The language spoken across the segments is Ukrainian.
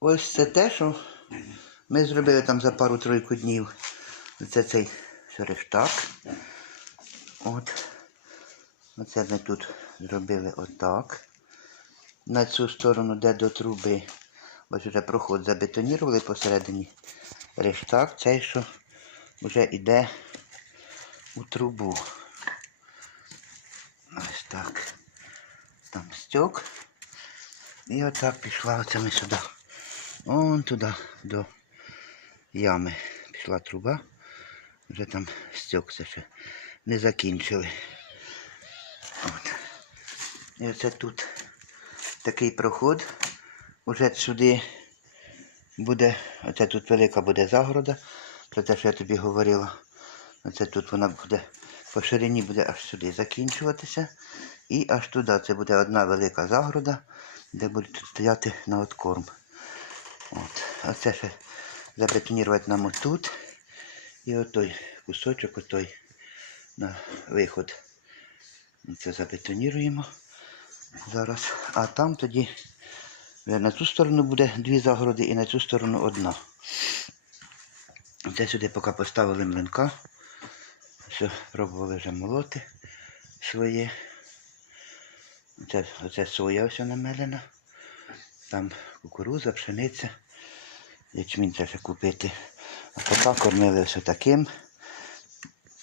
Ось це те, що ми зробили там за пару-тройку днів. Це цей шерештак. От. Оце ми тут зробили отак. На цю сторону, де до труби, ось вже проход забетонірували посередині рештак, цей, що вже йде у трубу. Ось так. Там стьок. І отак пішла оце ми сюди. Вон туди, до ями. Пішла труба. Вже там це ще не закінчили. От. І оце тут такий проход. Уже сюди буде, оце тут велика буде загорода. Про те, що я тобі говорила. Оце тут вона буде по ширині буде аж сюди закінчуватися. І аж туди. Це буде одна велика загорода, де тут стояти на откорм. От. А це ще забетонувати нам отут. І отой кусочок, отой на виход. Це забетоніруємо зараз. А там тоді на цю сторону буде дві загороди і на цю сторону одна. Це сюди поки поставили млинка. Все, пробували вже молоти своє. Оце, оце соя все намелена. Там кукуруза, пшениця. Ячмінь треба ще купити. А поки кормили все таким.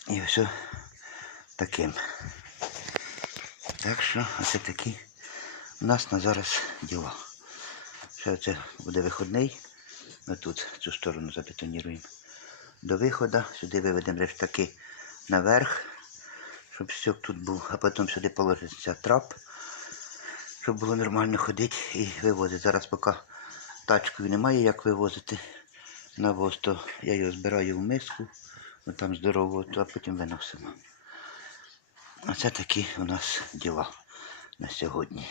І все таким. Так що оце такі у нас на зараз діла. Ще це буде виходний. Ми тут цю сторону забетоніруємо до виходу. Сюди виведемо рештаки наверх, щоб стьок тут був, а потім сюди положиться трап, щоб було нормально ходити і вивозити. Зараз поки тачкою немає як вивозити навоз, то я його збираю в миску, ну, там здорово, а потім виносимо. Оце такі у нас діла на сьогодні.